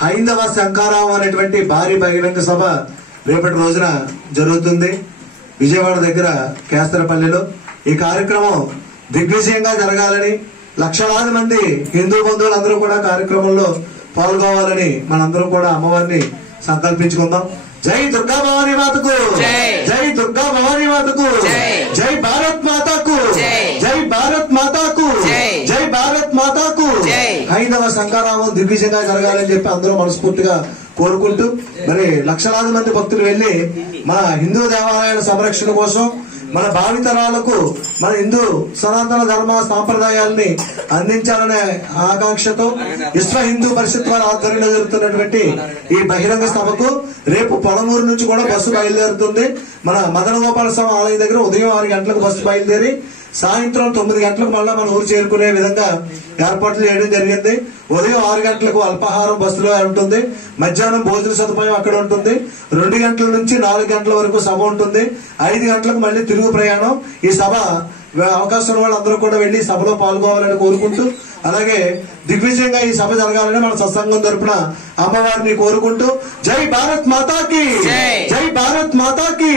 హైందవ శంకారావం అనేటువంటి భారీ బహిరంగ సభ రేపటి రోజున జరుగుతుంది విజయవాడ దగ్గర కేసరపల్లిలో. ఈ కార్యక్రమం దిగ్విజయంగా జరగాలని లక్షలాది మంది హిందూ బంధువులందరూ కూడా కార్యక్రమంలో పాల్గొవాలని మనందరం కూడా అమ్మవారిని సంకల్పించుకుందాం. జై దుర్గా భవానీ మాతకు, జై దుర్గా భవానీ మాతకు, జై భారత్ మాతాకు, జై భారత్ మాతాకు, జై భారత్ మాతాకు. హైందవ శంకారావం దిగ్విజయంగా జరగాలని చెప్పి అందరూ మనస్ఫూర్తిగా కోరుకుంటూ మరి లక్షలాది మంది భక్తులు వెళ్లి మన హిందూ దేవాలయాల సంరక్షణ కోసం మన భావితరాలకు మన హిందూ సనాతన ధర్మ సాంప్రదాయాల్ని అందించాలనే ఆకాంక్షతో విశ్వ హిందూ పరిషత్ వారి ఆధ్వర్యంలో జరుగుతున్నటువంటి ఈ బహిరంగ సభకు రేపు పొలమూరు నుంచి కూడా బస్సు బయలుదేరుతుంది. మన మదన గోపాల స్వామి ఆలయం దగ్గర ఉదయం 6 గంటలకు బస్సు బయలుదేరి సాయంత్రం 9 గంటలకు మళ్ళా మన ఊరు చేరుకునే విధంగా ఏర్పాట్లు చేయడం జరిగింది. ఉదయం 6 గంటలకు అల్పాహారం బస్సులో ఉంటుంది, మధ్యాహ్నం భోజన సదుపాయం అక్కడ ఉంటుంది, 2 గంటల నుంచి 4 గంటల వరకు సభ ఉంటుంది, 5 గంటలకు మళ్ళీ తిరుగు ప్రయాణం. ఈ సభ అవకాశం ఉన్న వాళ్ళందరూ కూడా వెళ్లి సభలో పాల్గొవాలని కోరుకుంటూ, అలాగే దిగ్విజయంగా ఈ సభ జరగాలని మన సత్సంగం తరపున అమ్మవారిని కోరుకుంటూ, జై భారత్ మాతాకి, జై భారత్ మాతాకి,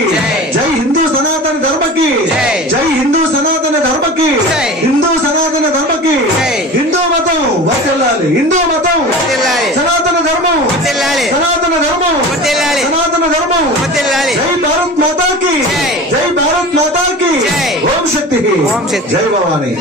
జై హిందూ సనాతన ధర్మకి, జై హిందూ సనాతన ధర్మకి, హిందూ సనాతన ధర్మకి, హిందూ మతం వర్ధిల్లాలి, హిందూ మతం సనాతన ధర్మం, సనాతన ధర్మం, సనాతన ధర్మం. జై భారత్ మాతాకి, జై భారత్ మాతాకి. ఓం శక్తి, జై భవానీ.